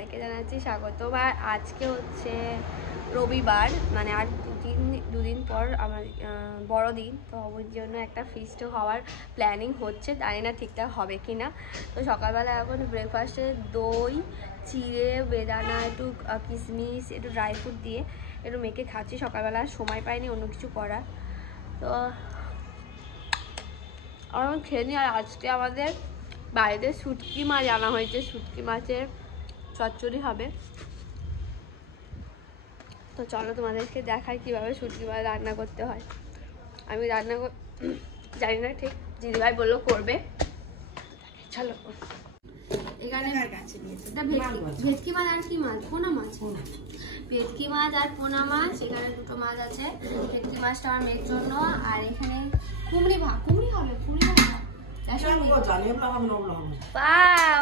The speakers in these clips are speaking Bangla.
সবাইকে জানাচ্ছি স্বাগতম। আর আজকে হচ্ছে রবিবার, মানে আর দুদিন পর আমার বড়দিন, তো ওর জন্য একটা ফিস্ট হওয়ার প্ল্যানিং হচ্ছে, জানি না ঠিকঠাক হবে কি না। তো সকালবেলা এখন ব্রেকফাস্টে দই চিড়ে বেদানা একটু কিশমিশ একটু ড্রাই ফ্রুট দিয়ে একটু মেখে খাচ্ছি। সকালবেলা সময় পাইনি অন্য কিছু করার, তো আমার খেয়ে নিই। আর আজকে আমাদের বাড়িতে শুটকি মাছ আনা হয়েছে, শুটকি মাছের চচ্চড়ি হবে। তো চলো তোমাদেরকে দেখাই কিভাবে শুটকি মাছ রান্না করতে হয়। আমি রান্না জানি না ঠিক, দিদিভাই বললো করবে। চলো, এখানে ভেটকি মাছ আর কি মাছ, পোনা মাছ, ভেটকি মাছ আর পোনা মাছ, এখানে দুটো মাছ আছে। ভেটকি মাছটা আমার মেয়ের জন্য, আর এখানে কুমড়ি হবে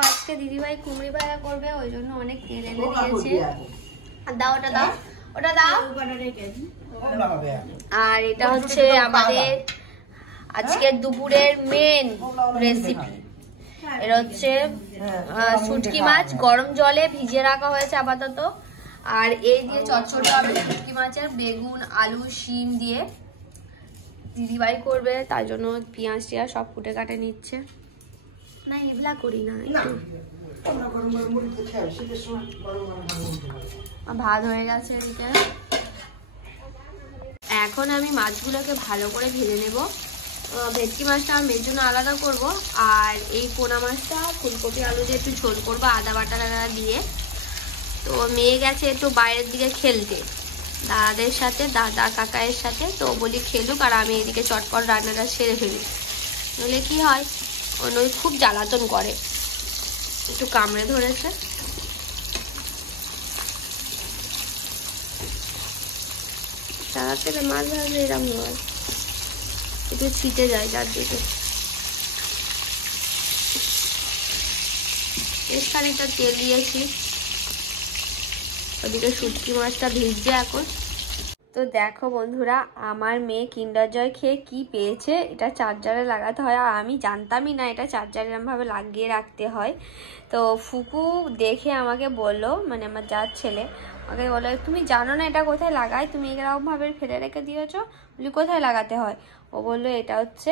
আজকে দিদিভাই কুমড়ি ভাজা করবে, ওই জন্য অনেক তেল এনে দিয়েছে। দাও ওটা দাও, ওটা দাও। আর এটা হচ্ছে আমাদের আজকের দুপুরের মেন রেসিপি। এটা হচ্ছে শুটকি মাছ গরম জলে ভিজিয়ে রাখা হয়েছে আপাতত। আর এই দিয়ে চচ্চড়ি হবে শুটকি মাছের, বেগুন আলু শিম দিয়ে দিদিভাই করবে, তার জন্য পেঁয়াজ টিয়াজ সব কুটে কাটে নিচ্ছে। না এগুলা করি না, একটু ভাত হয়ে গেছে এদিকে। এখন আমি মাছগুলোকে ভালো করে ভেজে নেব। ভেটকি মাছটা আমার মেয়ের জন্য আলাদা করব, আর এই পোনা মাছটা ফুলকপি আলু দিয়ে একটু ঝোল করবো আদা বাটা দিয়ে। তো মেয়ে গেছে একটু বাইরের দিকে খেলতে দাদাদের সাথে, দাদা কাকায়ের সাথে, তো বলি খেলুক আর আমি এদিকে চটপট রান্নাটা সেরে ফেলি। নইলে কি হয়, ওই খুব জ্বালাতন করে, একটু কামড়ে ধরেছে। তাড়াতাড়ি মাছ ভাজলে এরকম হয়, একটু ছিটে যায় চারদিকে। বেশ খানিকটা তেল দিয়েছি, ওদিকে শুটকি মাছটা ভিজছে এখন। তো দেখো বন্ধুরা, আমার মেয়ে কিন্ডার জয় খেয়ে কি পেয়েছে। এটা চার্জারে লাগাতে হয়, আর আমি জানতামই না এটা চার্জারে এরমভাবে লাগিয়ে রাখতে হয়। তো ফুকু দেখে আমাকে বললো, মানে আমার যার ছেলে আমাকে বললো, তুমি জানো না এটা কোথায় লাগায়, তুমি এরকমভাবে ফেলে রেখে দিয়েছো। বলি কোথায় লাগাতে হয়? ও বললো এটা হচ্ছে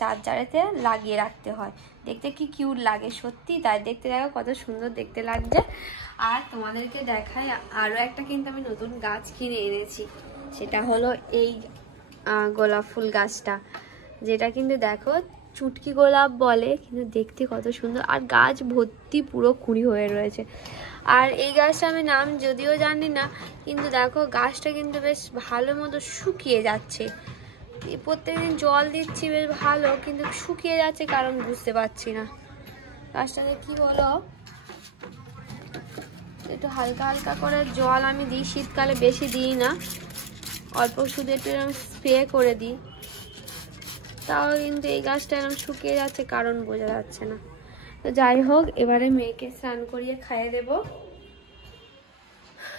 চার্জারেতে লাগিয়ে রাখতে হয়। দেখতে কি কিউট লাগে, সত্যি তাই, দেখতে দেখো কত সুন্দর দেখতে লাগছে। আর তোমাদেরকে দেখাই আরও একটা কিন্তু আমি নতুন গাছ কিনে এনেছি, সেটা হলো এই গোলাপ ফুল গাছটা, যেটা কিন্তু দেখো চুটকি গোলাপ বলে, কিন্তু দেখতে কত সুন্দর, আর গাছ ভর্তি পুরো কুঁড়ি হয়ে রয়েছে। আর এই গাছটা আমি নাম যদিও জানি না, কিন্তু দেখো গাছটা কিন্তু বেশ ভালো মতো শুকিয়ে যাচ্ছে। প্রত্যেকদিন জল দিচ্ছি বেশ ভালো, কিন্তু শুকিয়ে যাচ্ছে কারণ বুঝতে পারছি না। গাছটাতে কি বলো, একটু হালকা হালকা করে জল আমি দিই, শীতকালে বেশি দিই না, অল্প শুধু একটু এরকম স্প্রে করে দিই, তাও কিন্তু এই গাছটা এরকম শুকিয়ে যাচ্ছে, কারণ বোঝা যাচ্ছে না। তো যাই হোক, এবারে মেয়েকে স্নান করিয়ে খাইয়ে দেব।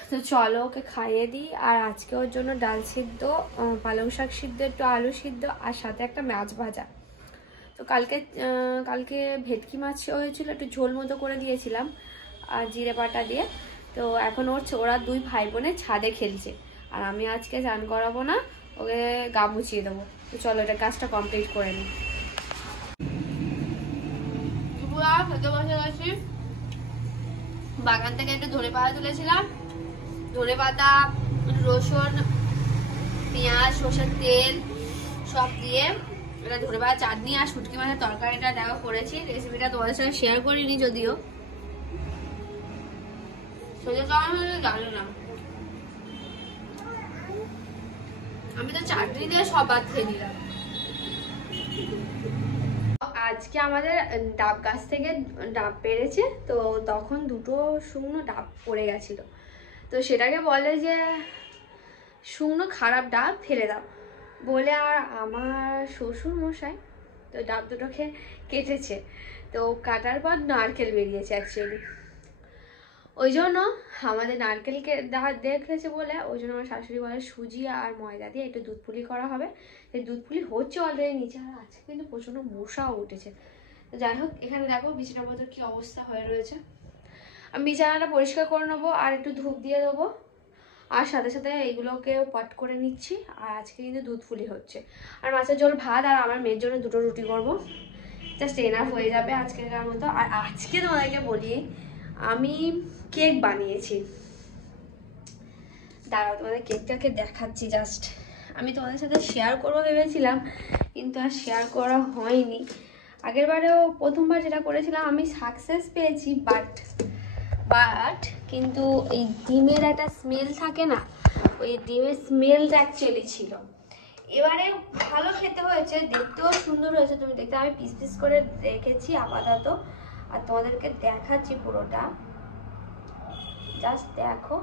তো চলো ওকে খাইয়ে দিই। আর আজকে ওর জন্য ডাল সিদ্ধ, পালং শাক সিদ্ধ, একটু আলু সিদ্ধ, আর সাথে একটা মাছ ভাজা। তো কালকে ভেটকি মাছ হয়েছিল, একটু ঝোল মতো করে দিয়েছিলাম আর জিরে বাটা দিয়ে। তো এখন ওরা দুই ভাই বোনে ছাদে খেলছে, আর আমি আজকে চান করাবো না, ওকে গা মুছিয়ে দেবো। তো চলো এটা কাজটা কমপ্লিট করে নিই। খেতে বসে গেছি, বাগান থেকে একটু ধনে পাতা তুলেছিলাম, ধনে পাতা রসুন পেঁয়াজ সর্ষের তেল সব দিয়ে এটা ধনে পাতা চাটনি আর শুটকি মাছের তরকারিটা দেখো করেছি। রেসিপিটা তোমাদের সঙ্গে শেয়ার করিনি যদিও, জানো না আমি তো চাটনি দিয়ে সব ভাত খেয়ে দিলাম। আজকে আমাদের ডাব গাছ থেকে ডাব পেরেছে, তো তখন দুটো শুকনো ডাব পড়ে গেছিল, তো সেটাকে বলে যে শুকনো খারাপ ডাব ফেলে দাও বলে, আর আমার শ্বশুর মশাই তো ডাব দুটোকে কেটেছে। তো কাটার পর নারকেল বেরিয়েছে অ্যাকচুয়ালি, ওই জন্য আমাদের নারকেলকে দেখেছে বলে ওই জন্য আমার শাশুড়ি বলে সুজি আর ময়দা দিয়ে একটু দুধ পুলি করা হবে। এই দুধ পুলি হচ্ছে অলরেডি নিচে, আর আজকে কিন্তু প্রচণ্ড মশাও উঠেছে। তো যাই হোক, এখানে দেখো বিছানাপত্র কি অবস্থা হয়ে রয়েছে। আমি বিছানাটা পরিষ্কার করে নেবো আর একটু ধূপ দিয়ে দেবো, আর সাথে সাথে এইগুলোকে পাট করে নিচ্ছি। আর আজকে কিন্তু দুধ পুলি হচ্ছে, আর মাছের ঝোল ভাত, আর আমার মেয়ের জন্য 2টো রুটি করবো, জাস্ট এনাফ হয়ে যাবে আজকের মতো। আর আজকে তোমাদেরকে বলি আমি কেক বানিয়েছি, দাঁড়াও তোমাদের কেকটাকে দেখাচ্ছি। জাস্ট আমি তোমাদের সাথে শেয়ার করবো ভেবেছিলাম, কিন্তু আর শেয়ার করা হয়নি। আগের বারেও প্রথমবার যেটা করেছিলাম আমি সাকসেস পেয়েছি, বাট কিন্তু এই ডিমের একটা স্মেল থাকে না, ওই ডিমের স্মেলটা অ্যাকচুয়ালি ছিল। এবারে ভালো খেতে হয়েছে, দেখতেও সুন্দর হয়েছে, তুমি দেখতে আমি পিস পিস করে রেখেছি আপাতত, আর তোমাদেরকে দেখাচ্ছি পুরোটা, জাস্ট দেখো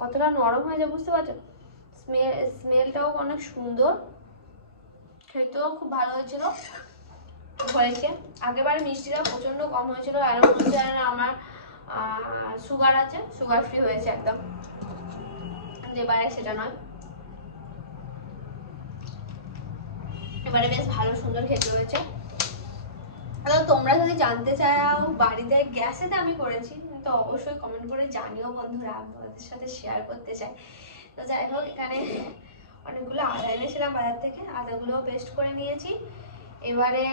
কতটা নরম হয়েছে, বুঝতে পারছো? স্মেলটাও অনেক সুন্দর, খেতেও খুব ভালো হয়েছিল হয়েছে। আগেরবারে মিষ্টিটা প্রচন্ড কম হয়েছিল, আর আমার সুগার আছে, সুগার ফ্রি হয়েছে একদম, এবারে সেটা নয়, এবারে বেশ ভালো সুন্দর খেতে হয়েছে। তোমরা যদি জানতে চাও বাড়িতে গ্যাসেতে আমি করেছি, তো অবশ্যই কমেন্ট করে জানিও বন্ধুরা, তোমাদের সাথে শেয়ার করতে চাই। তো যাই হোক, এখানে অনেকগুলো আদা এনেছিলাম বাজার থেকে, আদাগুলোও পেস্ট করে নিয়েছি। এবারে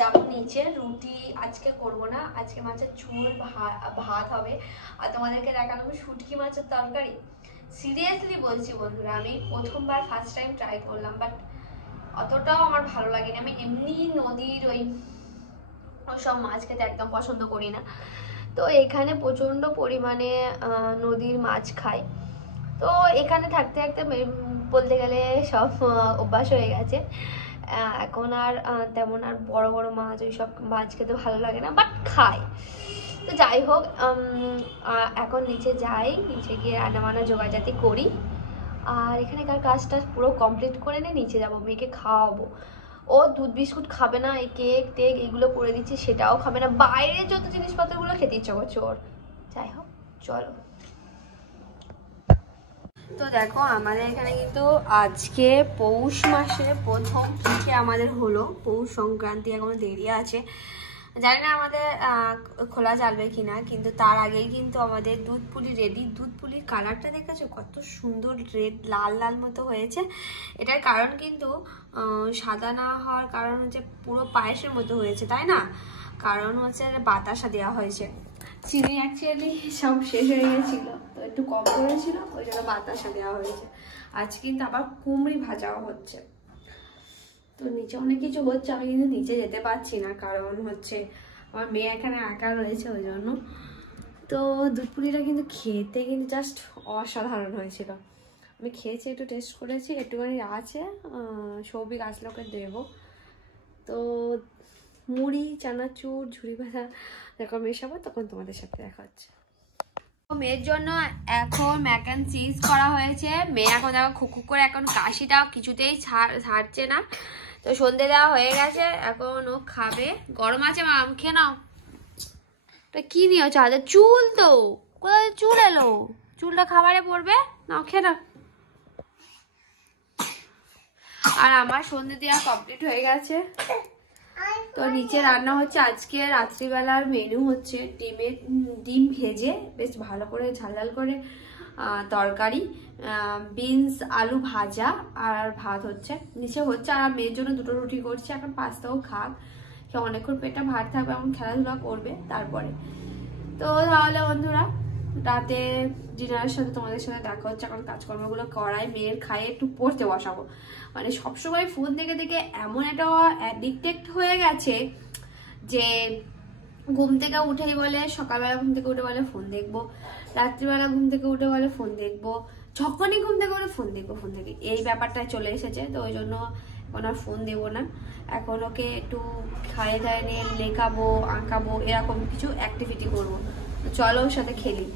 যাব নিচে, রুটি আজকে করব না, আজকে মাছের ঝোল ভাত হবে, আর তোমাদেরকে দেখানো শুটকি মাছের তরকারি। সিরিয়াসলি বলছি বন্ধুরা, আমি প্রথমবার ফার্স্ট টাইম ট্রাই করলাম, বাট অতটাও আমার ভালো লাগেনি। আমি এমনি নদীর ওইসব মাছ খেতে একদম পছন্দ করি না, তো এখানে প্রচণ্ড পরিমাণে নদীর মাছ খাই, তো এখানে থাকতে থাকতে বলতে গেলে সব অভ্যাস হয়ে গেছে। এখন আর তেমন আর বড় বড় মাছ ওইসব মাছ খেতে ভালো লাগে না, বাট খাই। তো যাই হোক, এখন নিচে যাই, নিচে গিয়ে রান্নাবান্না জোগাড়জাতি করি, আর এখানেকার কাজটা পুরো কমপ্লিট করে নিয়ে নিচে যাবো, মেয়েকে খাওয়াবো। ও দুধ বিস্কুট খাবে না, এই কেক টেক এগুলো করে দিচ্ছি সেটাও খাবে না, বাইরে যত জিনিসপত্রগুলো খেতে ইচ্ছা করছে ওর। যাই হোক চলো। তো দেখো আমাদের এখানে কিন্তু আজকে পৌষ মাসের প্রথম পিঠে আমাদের হলো, পৌষ সংক্রান্তি এখনো দেরি আছে, জানি না আমাদের খোলা যাবে কিনা, কিন্তু তার আগেই কিন্তু আমাদের দুধ পুলি রেডি। দুধ পুলির কালারটা দেখেছো কত সুন্দর, রেড লাল লাল মতো হয়েছে। এটার কারণ কিন্তু সাদা না হওয়ার কারণ হচ্ছে পুরো পায়েসের মতো হয়েছে, তাই না? কারণ হচ্ছে বাতাসা দেওয়া হয়েছে, চিনি অ্যাকচুয়ালি সব শেষ হয়ে গেছিল, তো একটু কম করেছিল, ওই জন্য বাতাসা দেওয়া হয়েছে। আজ কিন্তু আবার কুমড়ি ভাজাও হচ্ছে, তো নিচে অনেক কিছু হচ্ছে, আমি কিন্তু নিচে যেতে পারছি না, কারণ হচ্ছে আমার মেয়ে এখানে একা রয়েছে ওই জন্য। তো দুধ পুলিটা কিন্তু খেতে কিন্তু জাস্ট অসাধারণ হয়েছিল, আমি খেয়েছি, একটু টেস্ট করেছি, একটুখানি আছে, সৌভিক আসলে ওকে দেবো। তো মুড়ি চানাচুর ঝুড়ি ভাজা যখন মেশাবো তখন তোমাদের সাথে দেখা হচ্ছে। মেয়ের জন্য এখন ম্যাক অ্যান্ড চিজ করা হয়েছে, মেয়ে এখন দেখো খুকুক করে এখন কাশিটাও কিছুতেই ছাড়ছে না, তো সন্ধে দেওয়া হয়ে গেছে, এখন ও খাবে। গরম আছে মা, খেয়ে নাও। তা কি নিয়ে চাঁদে চুল, তো কোথায় চুল এলো, চুলটা খাবারে পড়বে, নাও খেয়ে নাও। আর আমার সন্ধে দেওয়া কমপ্লিট হয়ে গেছে, তো নিচে রান্না হচ্ছে আজকে রাত্রিবেলার মেনু হচ্ছে ডিম ভেজে বেশ ভালো করে ঝাল ঝাল করে তরকারি, বিনস আলু ভাজা, আর ভাত হচ্ছে নিচে হচ্ছে। আর মেয়ের জন্য 2টো রুটি করছি, এখন পাস্তাও খাক, সে অনেকক্ষণ পেটটা ভাত থাকবে, এখন খেলাধুলা করবে তারপরে। তো তাহলে বন্ধুরা রাতে ডিনারের সাথে তোমাদের সাথে দেখা হচ্ছে, এখন কাজকর্মগুলো করাই, মেয়ের খাইয়ে একটু পড়তে বসাবো। মানে সবসময় ফোন দেখে দেখে এমন একটা অ্যাডিক্টেড হয়ে গেছে যে ঘুম থেকে উঠেই বলে, সকালবেলা ঘুম থেকে উঠে বলে ফোন দেখবো, রাত্রিবেলা ঘুম থেকে উঠে বলে ফোন দেখবো, যখনই ঘুম থেকে উঠে ফোন দেখবো, এই ব্যাপারটাই চলে এসেছে। তো ওই জন্য এখন আর ফোন দেবো না, এখন ওকে একটু খাইয়ে দাইয়ে নিয়ে লেখাবো, আঁকাবো, এরকম কিছু অ্যাক্টিভিটি করবো। চলো ওর সাথে খেলি।